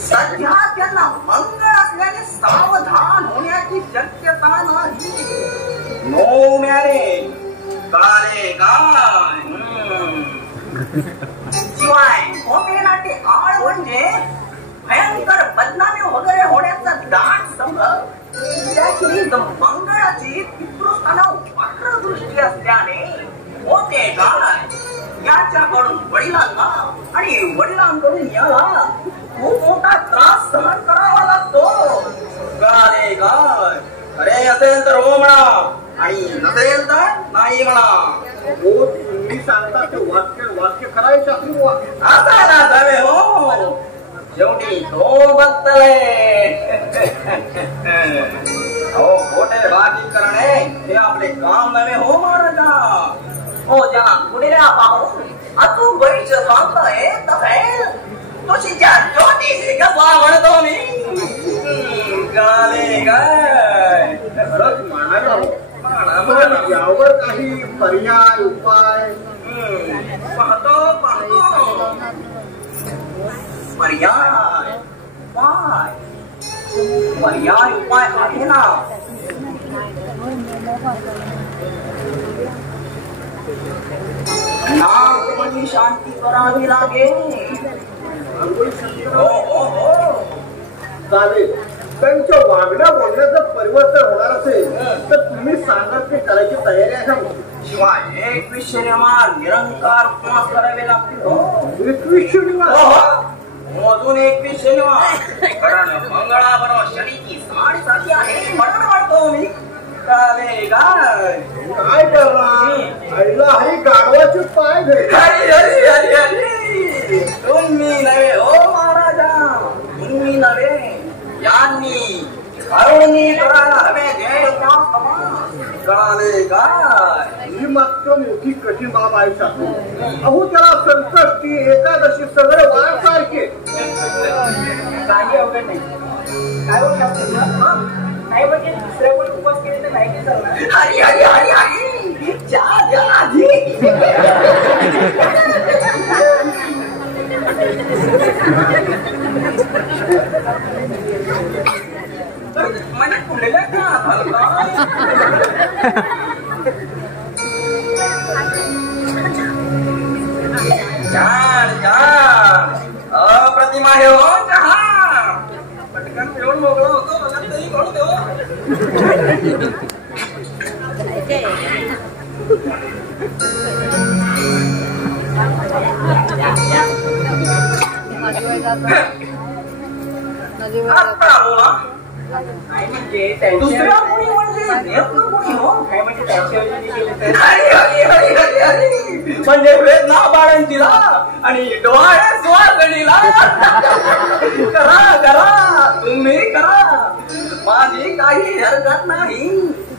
सध्या त्यांना मंगळ असल्याने सावधान होण्याची शक्यता नाही. नो मॅरेज काले काय. शिवाय खोटे नाटे आळ म्हणजे भयंकर बदनामी वगैरे होण्याचा दाट संभव. त्याची मंगळाची पितृस्थाना वक्र दृष्टी असल्याने होते काय. याच्याकडून वडिलांना आणि वडिलांकडून याला खूप मोठा त्रास सहन करावा लागतो. काय काय अरे असेल तर हो म्हणा आणि नसेल तर नाही म्हणा. हो, तुम्ही सांगता ते वाक्य खराय शास्त्री बुवा. असा ना जावे हो. शेवटी तो बघतले हो. खोटे बाकी करणे हे आपले काम नव्हे हो महाराजा. हो ज्या कुणीला पाहून अचूक भविष्य सांगताय तसे तुझीच्या ज्योतिषी कसा म्हणतो मी. गाले काय खरंच म्हणायला पण यावर काही पर्याय उपाय? पाहतो पाहतो. पर्याय उपाय आहे ना. नागपती शांती करावी लागेल. हो हो हो चालेल. त्यांच्या वागण्या बोलण्याचं परिवर्तन होणार असेल तर तुम्ही सांगा ते करायची तयारी आहे का? शिवाय 21 शनिवार निरंकार उपवास करावे लागतील हो. 21 शनिवार? अजून 21 शनिवार, कारण मंगळाबरोबर शनीची साडेसाती आहे म्हणून म्हणतो मी. काय करणार? आईला हरी गाढवाचे पाय घे. तुम्ही नव्हे हो महाराजा, तुम्ही नव्हे, यांनी करुणी करायला हवे. कळाले काय? ही मात्र मोठी कठीण बाब आयुष्यात. अहो त्याला संकष्टी एकादशी सगळे वार सारखे. काही अवघड नाही. काय होत नाही म्हणजे दुसऱ्या कोणी उपवास केले तर नाही केलं ना. हरी हरी हरी हरी चहा द्या आधी. मला कुठल्या का छान छान अप्रतिम आहे हो चहा. पटकन पिऊन मोकळं होतो. मला तरी कोण देऊ. आता बोला. नाही म्हणजे दुसऱ्या मुली म्हणजे नेत्र मुली हो. काय म्हणजे त्यांच्याऐवजी केलं तर हरी हरी हरी हरी हरी म्हणजे वेदना बाळंतीला आणि डोळ्या सुवासणीला. करा करा तुम्ही करा, माझी काही हरकत नाही.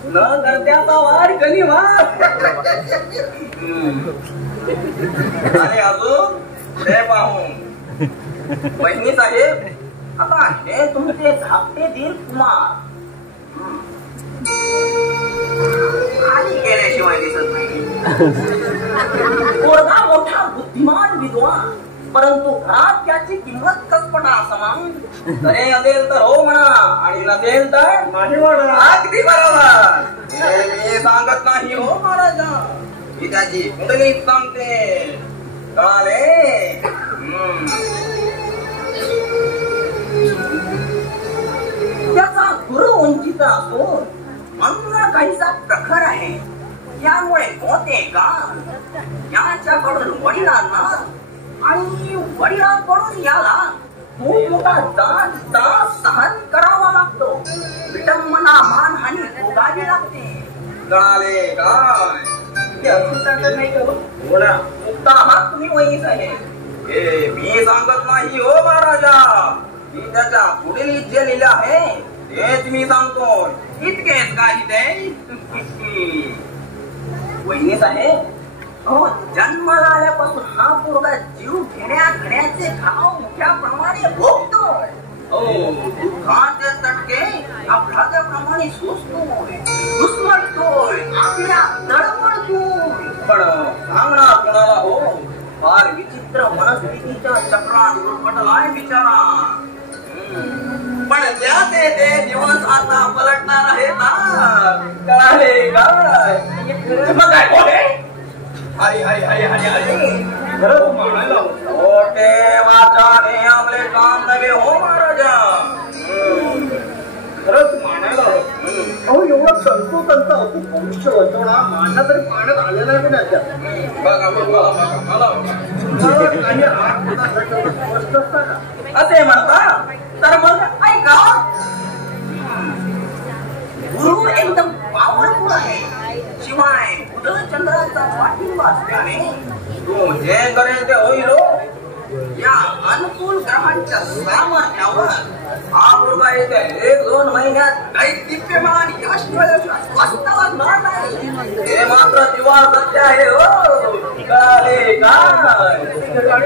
न करत्याचा वार कधी वार. आणि अजून ते पाहून बहिणी साहेब, आता हे तुमचे धाकटे दीर कुमार खाली गेल्याशिवाय दिसत नाही. पोरगा मोठा बुद्धिमान विद्वान, परंतु घरात त्याची किंमत कसपटा समान. तरी असेल तर हो म्हणा आणि नसेल तर नाही म्हणा. अगदी बरोबर. हे मी सांगत नाही हो महाराजा, मी त्याची कुंडलीच सांगते. कळाले? त्याचा गुरु उंचीचा असून अंग काहीसा प्रखर आहे. त्यामुळे होते का याच्याकडून वडिलांना आणि वडिलांकडून याला खूप मोठा त्रास सहन करावा लागतो. विटंबना मानहानी भोगावी लागते. कळाले काय? ते असं सांगत नाही का हो? मुक्ता आहात तुम्ही वहिनी साहेब. हे मी सांगत नाही हो महाराजा, मी त्याच्या पुढील जे लिहिलं आहे तेच मी सांगतो. इतकेच काही ते. वहिनी साहेब, हो जन्माला आल्यापासून हा पोरगा जीव घेण्याचे घाव मोठ्या प्रमाणे भोगतोय. हो दुःखाचे तटके अपघाताप्रमाणे सोसतोय, दुस्मटतोय, आपल्या तळमळतोय. पण सांगणार कोणाला हो? फार विचित्र मनस्थितीच्या चक्रात उलपटलाय बिचारा. पण त्याचे ते दिवस आता पलटणार आहे ना. कळाले काय? मग काय बोले? हरी हरी हरी हरी हरी खरंच म्हणायला मोठे वाचाने आपले काम नव्हे हो महाराजा. खरंच मानायला हवं. अहो एवढं तंतोतंत अचूक भविष्य वचवणा माझ्या तरी पाण्यात आलेला आहे ना. बघा बघा मला काही आठ स्पष्ट असता का? असे म्हणता तर मग ऐका. गुरु एकदम पॉवरफुल आहे. शिवाय उदय चंद्राचा पाठिंबा असल्याने तो जे करेल ते होईल. या अनुकूल ग्रहांच्या सामर्थ्यावर हा मुलगा येते 1-2 महिन्यात काही दिव्यमान यश स्वस्त वागणार नाही. हे मात्र दिवा सत्य आहे हो. कळाले काय?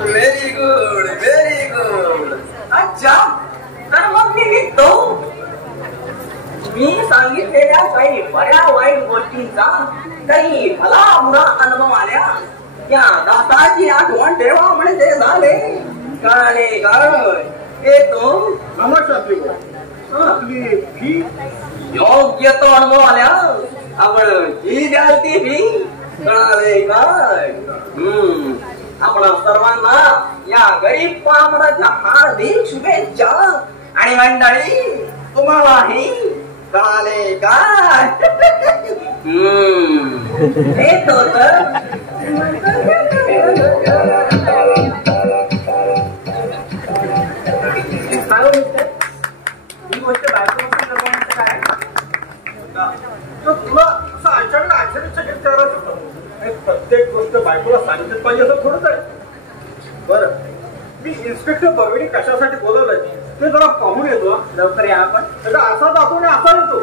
Very good very good. अच्छा तर मग मी निघतो. मी सांगितलेल्या काही बऱ्या वाईट गोष्टींचा काही भला बुरा अनुभव आल्या त्या दाताची आठवण ठेवा म्हणजे झाले. कळाले काय? येतो नमस्कार. आपली फी योग्य तो अनुभव आल्या आपण ही द्याल ती फी. कळाले काय? आपणा सर्वांना या गरीब पामराच्या हार्दिक शुभेच्छा. आणि मंडळी तुम्हालाही कळाले काय? येतो तर ही गोष्ट बायकोपासून लपवण्याचं काय? तुला असं अचानक आश्चर्यचकित करायचं होतं. प्रत्येक गोष्ट बायकोला सांगितलं पाहिजे असं थोडंच आहे. बरं, मी इन्स्पेक्टर बर्वेडी कशासाठी बोलवलंय ते जरा पाहून येतो. लवकर या आपण. त्याचा असा दाखवणे असा येतो.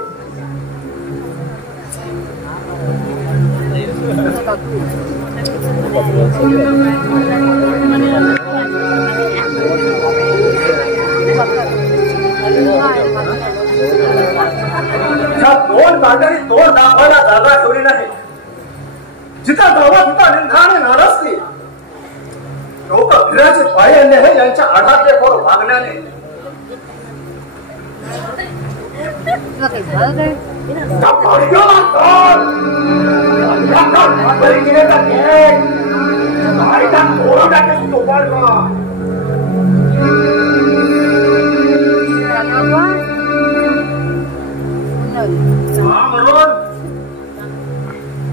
ह्या दोन बांधारी दोन दाबाला जागा ठेवली नाही. जिथं गावात तिथं निंदा आणि नाराजगी. लोक फिराचे पाय आणले हे यांच्या आधारले खोर वागण्याने.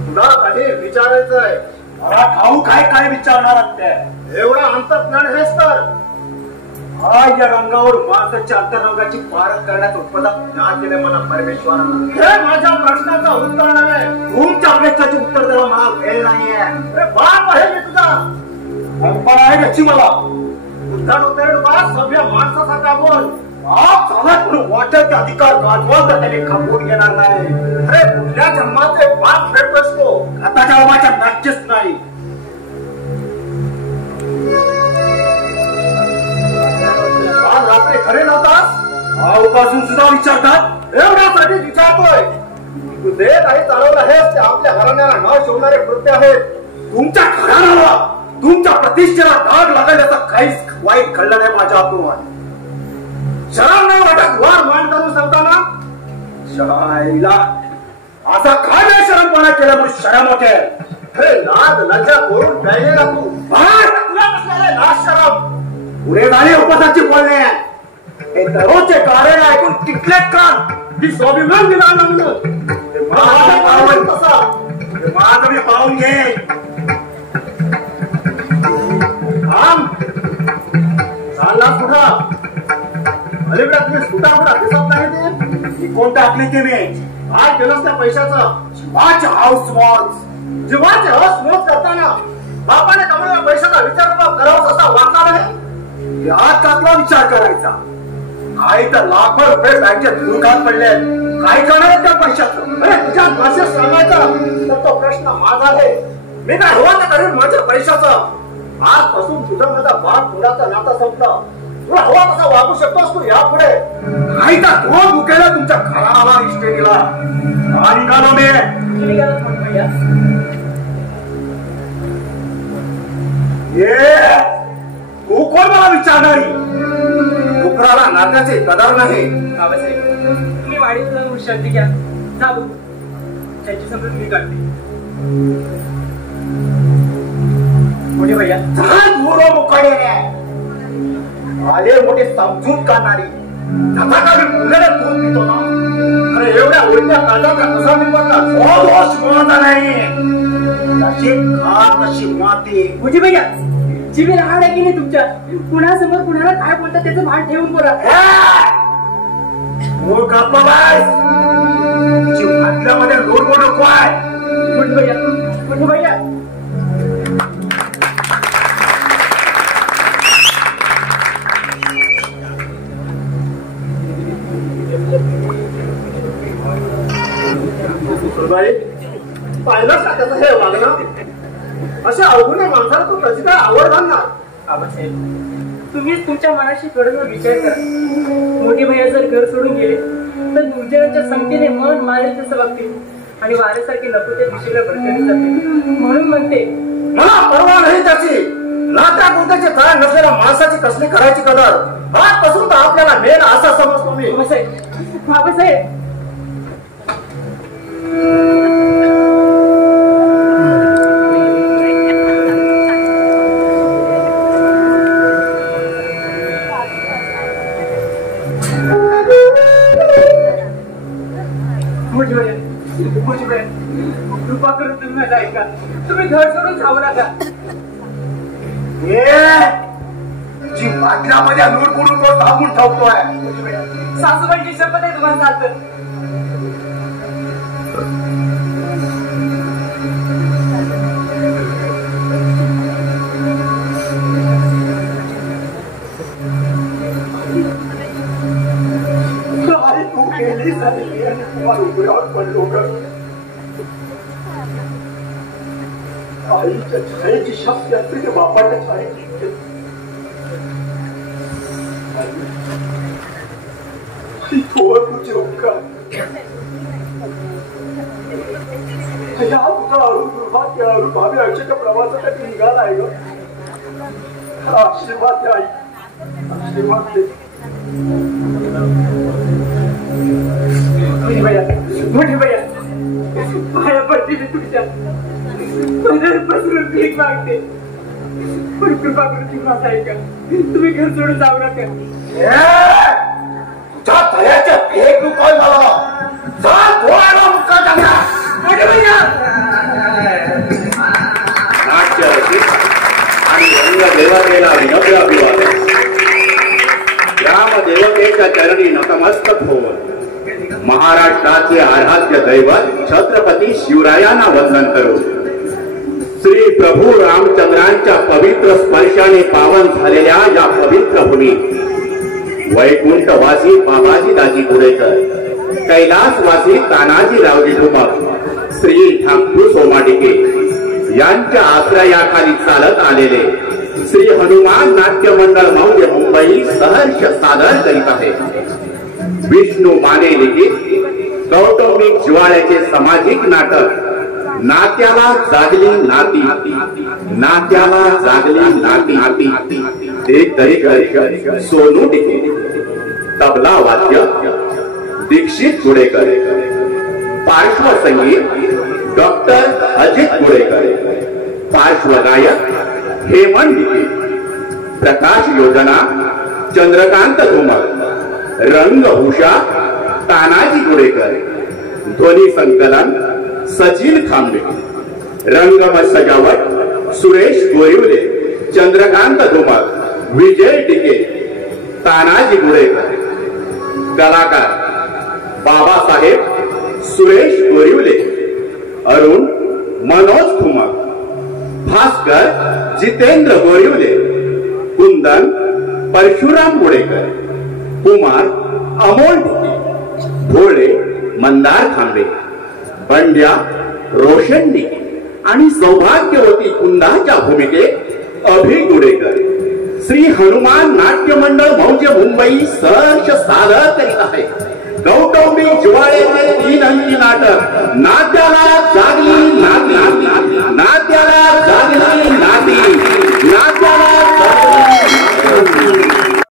तुला काही विचारायचंय. मला ठाऊ काय काय विचारणार त्या. एवढा अंतर्ज्ञान हेच तर. आज या रंगावर माणसाच्या अंतरंगाची पारख करण्याचं उत्पादन ज्ञान दिले मला परमेश्वरानं. हे माझ्या प्रश्नाचं उत्तर नाही. तुमच्या प्रश्नाचे उत्तर द्यायला मला वेळ नाहीये. अरे बाप आहे मी तुझा. कल्पना आहे त्याची मला. उद्धड सभ्य माणसासारखा बोल. बाप चालत म्हणून वाटत अधिकार गाजवा तर त्याने खपवून घेणार नाही. अरे कुठल्या जन्माचे बाप फेडतोस तो. आता जन्माच्या नक्कीच नाही. काल रात्री खरे नव्हतास. अवकाशून सुद्धा विचारतात. एवढ्यासाठी विचारतोय. तू जे काही चालवलं आहेस ते आपल्या घराण्याला न शिवणारे कृत्य आहेत. तुमच्या घराण्याला तुमच्या प्रतिष्ठेला डाग लागायचा काहीच वाईट घडलं नाही माझ्या हातून. शरम नाही वाटत वार मान करून सांगताना. शाळेला असा काय नाही शरमपणा केला म्हणून शरम होते. अरे लाज लज्जा करून प्यायलेला तू. तुला कसला लाज शरम. पुढे झाली उपवासाची बोलणे. हे दररोजचे कारण ऐकून टिकले कान. ही स्वाभिमान दिला ना म्हणून तसा माझं मी पाहून घे. थांब. चालला कुठं. अलीकडे तुम्ही सुटा कुठा दिसत नाही ते. कोण टाकले ते मी. काय केलंस त्या पैशाचं. जीवाचे हाऊस मॉल्स. जीवाचे हस मोज करताना बापाने कमवलेल्या पैशाचा विचार करावा असा वाटला नाही. यात कसला विचार करायचा. काही तर लाखो रुपये बँकेत दुकान पडले. काय करणार त्या पैशाचं. अरे तुझ्या भाषेत सांगायचा तर तो प्रश्न माझा आहे. मी काय हवा ते करीन माझ्या पैशाचं. आजपासून तुझा माझा बाप मुलाचा नाता संपला. तुला हवा तसा वागू शकतोस तू यापुढे. काही तर दोन दुखेला तुमच्या घराला इस्टेटीला. आणि निघालो मी. तू कोण मला विचारणारी. डुकराला नात्याचे कदर नाही. बाबासाहेब तुम्ही वाडीत जाऊन विश्रांती घ्या. जा बघू त्यांची समजून मी काढते. मोठे भैया आले मोठे समजून काढणारी. त्याचा का मी मुलाला दूध पितो ना. अरे एवढ्या उलट्या काळजाचा कसा निवडला. दोष कोणाचा नाही. तशी खात तशी माती. मोठे भैया जीवे लहान आहे की नाही तुमच्या. कुणासमोर कुणाला काय बोलतात त्याचं भान ठेवून बोला. गप्पा बाय. भातल्यामध्ये लोट नको आहे. मोठे भैया मोठे भैया. पाहिलं का त्याचं हे वागणं. अशा अवघुण्या माणसाला तू कशी काय आवड घालणार. बाबासाहेब तुम्हीच तुमच्या मनाशी थोडासा विचार करा. मोठे भैया जर घर सोडून गेले तर दुर्जनाच्या संख्येने मन मारेल तसं वागतील आणि वाऱ्यासारखे नको त्या दिशेला भरकटले जाते. म्हणून म्हणते मला परवा नाही त्याची. नात्या कोणत्याची काय नसलेल्या माणसाची कसली करायची कदर. आजपासून तर आपल्याला मेन असा समजतो मी. बाबासाहेब बाबासाहेब कृपा करून तुम्ही मला ऐका. तुम्ही घर सोडून जाऊ नका. जी बाटल्यामध्ये लूट करून तो दाबून ठेवतोय. सासूबाईची शपथ आहे तुम्हाला चालतं. आईच्या छायेची शक्ती असते ते बापाच्या छायेची तुझे उपकार तुझा अरुण दुर्भाग्य अरुण भावी आयुष्याच्या प्रवासासाठी निघालाय ग. आशीर्वाद दे आई, आशीर्वाद दे. मोठे भैया पाया पडते मी तुमच्या बसून भीक मागते. पण कृपा करून तुम्ही माझा ऐका. तुम्ही घर सोडून जाऊ नका. तुझ्या दयाच्या भेट दुखाय मला डोळ्याला मुक्का टाकला. मोठे भैया नाट्य रसिक आणि रंगदेवतेला विनम्र अभिवादन. ग्रामदेवतेच्या चरणी नतमस्तक होऊन महाराष्ट्राचे आराध्य दैवत छत्रपती शिवरायांना वंदन करू. श्री प्रभू रामचंद्रांच्या पवित्र स्पर्शाने पावन झालेल्या या पवित्र भूमीत वैकुंठवासी बाबाजी दाजी कुरेकर, कैलासवासी तानाजी रावजी ठुमक, श्री ठाकूर सोमाटिके यांच्या आश्रयाखाली चालत आलेले श्री हनुमान नाट्य मंडळ मौजे मुंबई सहर्ष सादर करीत आहे. विष्णू माने लिखित कौटुंबिक जिव्हाळ्याचे सामाजिक नाटक नात्याला जागली नाती, नात्याला जागली नाती. एक दरेकर सोनू टिके, तबला वाद्य दीक्षित गुडेकर, पार्श्वसंगीत डॉक्टर अजित गुडेकर, पार्श्वगायक हेमंत टिके, प्रकाश योजना चंद्रकांत धुमक, रंगभूषा तानाजी गुडेकर, ध्वनी संकलन सचिन खांबे, रंगमंच सजावट सुरेश गोरिवले, चंद्रकांत धुमक, विजय टिके, तानाजी गुडेकर, कलाकार बाबासाहेब सुरेश गोरिवले, अरुण मनोज धुमक, भास्कर जितेंद्र गोरिवले, कुंदन परशुराम गुडेकर, कुमार अमोल टिके, भोळे मंदार खांबे, बंड्या रोशन टिके आणि सौभाग्यवती कुंदाच्या भूमिकेत अभि गुडेकर श्री हनुमान नाट्य मंडळ मौजे मुंबई सहर्ष सादर करीत आहे कौटुंबिक जिव्हाळ्याचे 3 अंकी नाटक नाट्याला जागली